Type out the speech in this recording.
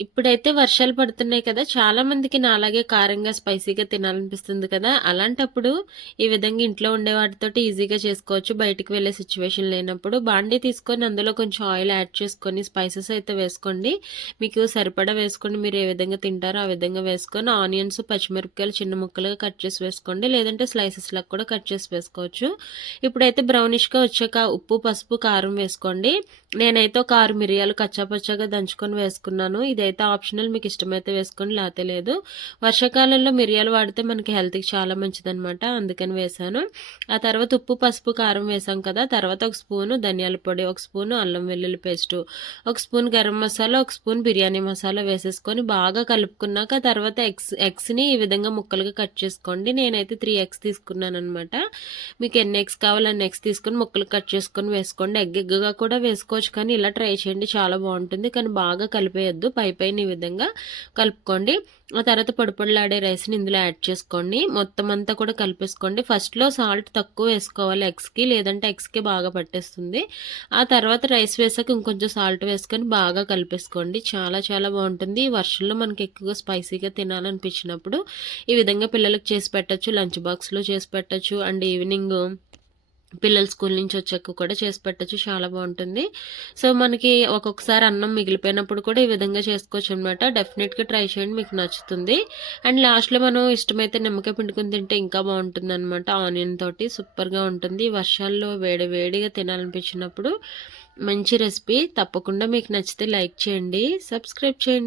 ఇప్పుడైతే వర్షాలు పడుతున్నాయి కదా! చాలా మందికి నాలాగే కారంగా, స్పైసీగా తినాలనిపిస్తుంది కదా! అలాంటప్పుడు ఈ విధంగా ఇంట్లో ఉండే వాటితోటి ఈజీగా చేసుకోవచ్చు. బయటికి వెళ్ళే సిట్యుయేషన్ లేనప్పుడు బాండీ తీసుకొని అందులో కొంచెం ఆయిల్ యాడ్ చేసుకొని స్పైసెస్ అయితే వేసుకోండి. మీకు సరిపడా వేసుకొని మీరు ఏ విధంగా తింటారో ఆ విధంగా వేసుకొని ఆనియన్స్, పచ్చిమిరపకాయలు చిన్న ముక్కలుగా కట్ చేసి వేసుకోండి. లేదంటే స్లైసెస్‌లాగా కూడా కట్ చేసి వేసుకోవచ్చు. ఇప్పుడైతే బ్రౌనిష్‌గా వచ్చాక ఉప్పు, పసుపు, కారం వేసుకోండి. నేనైతే ఒక 6 మిరియాలు కచ్చాపచ్చాగా దంచుకొని వేసుకున్నాను. ఇదైతే ఆప్షనల్, మీకు ఇష్టమైతే వేసుకోండి లేతే లేదు. వర్షాకాలంలో మిరియాలు వాడితే మనకి హెల్త్‌కి చాలా మంచిదనమాట. అందుకని వేశాను. ఆ తర్వాత ఉప్పు, పసుపు, కారం వేసాం కదా! తర్వాత ఒక స్పూను ధనియాల పొడి, ఒక స్పూను అల్లం వెల్లుల్లి పేస్టు, ఒక స్పూన్ గరం మసాలా, ఒక స్పూన్ బిర్యానీ మసాలా వేసేసుకొని బాగా కలుపుకున్నాక తర్వాత ఎగ్స్‌ని ఈ విధంగా ముక్కలుగా కట్ చేసుకోండి. నేనైతే 3 ఎగ్స్ తీసుకున్నాననమాట. మీకు ఎన్ని ఎగ్స్ కావాలో అన్ని ఎగ్స్ తీసుకొని ముక్కలు కట్ చేసుకొని వేసుకోండి. ఎగ్‌గా కూడా వేసుకోవచ్చు కానీ ఇలా ట్రై చేయండి, చాలా బావుంటుంది. కానీ బాగా కలిపేయొద్దు. పైన ఈ విధంగా కలుపుకోండి. ఆ తర్వాత పొడి పొడిలాడే రైస్‌ని ఇందులో యాడ్ చేసుకోండి. మొత్తం అంతా కూడా కలిపేసుకోండి. ఫస్ట్‌లో సాల్ట్ తక్కువ వేసుకోవాలి ఎగ్స్‌కి, లేదంటే ఎగ్స్‌కి బాగా పట్టేస్తుంది. ఆ తర్వాత రైస్ వేసాక ఇంకొంచెం సాల్ట్ వేసుకొని బాగా కలిపేసుకోండి. చాలా చాలా బావుంటుంది. ఈ వర్షంలో మనకి ఎక్కువగా స్పైసీగా తినాలనిపించినప్పుడు ఈ విధంగా పిల్లలకి చేసి పెట్టొచ్చు. లంచ్ బాక్స్‌లో చేసి పెట్టొచ్చు. అండ్ ఈవినింగు పిల్లలు స్కూల్ నుంచి వచ్చాక కూడా చేసి పెట్టొచ్చు. చాలా బావుంటుంది. సో, మనకి ఒక్కొక్కసారి అన్నం మిగిలిపోయినప్పుడు కూడా ఈ విధంగా చేసుకోవచ్చనమాట. డెఫినెట్‌గా ట్రై చేయండి, మీకు నచ్చుతుంది. అండ్ లాస్ట్‌లో మనం ఇష్టమైతే నిమ్మకాయ పిండుకొని తింటే ఇంకా బావుంటుందనమాట. ఆనియన్ తోటి సూపర్‌గా ఉంటుంది. వర్షాల్లో వేడి వేడిగా తినాలనిపించినప్పుడు మంచి రెసిపీ. తప్పకుండా మీకు నచ్చితే లైక్ చేయండి, సబ్స్క్రైబ్ చేయండి.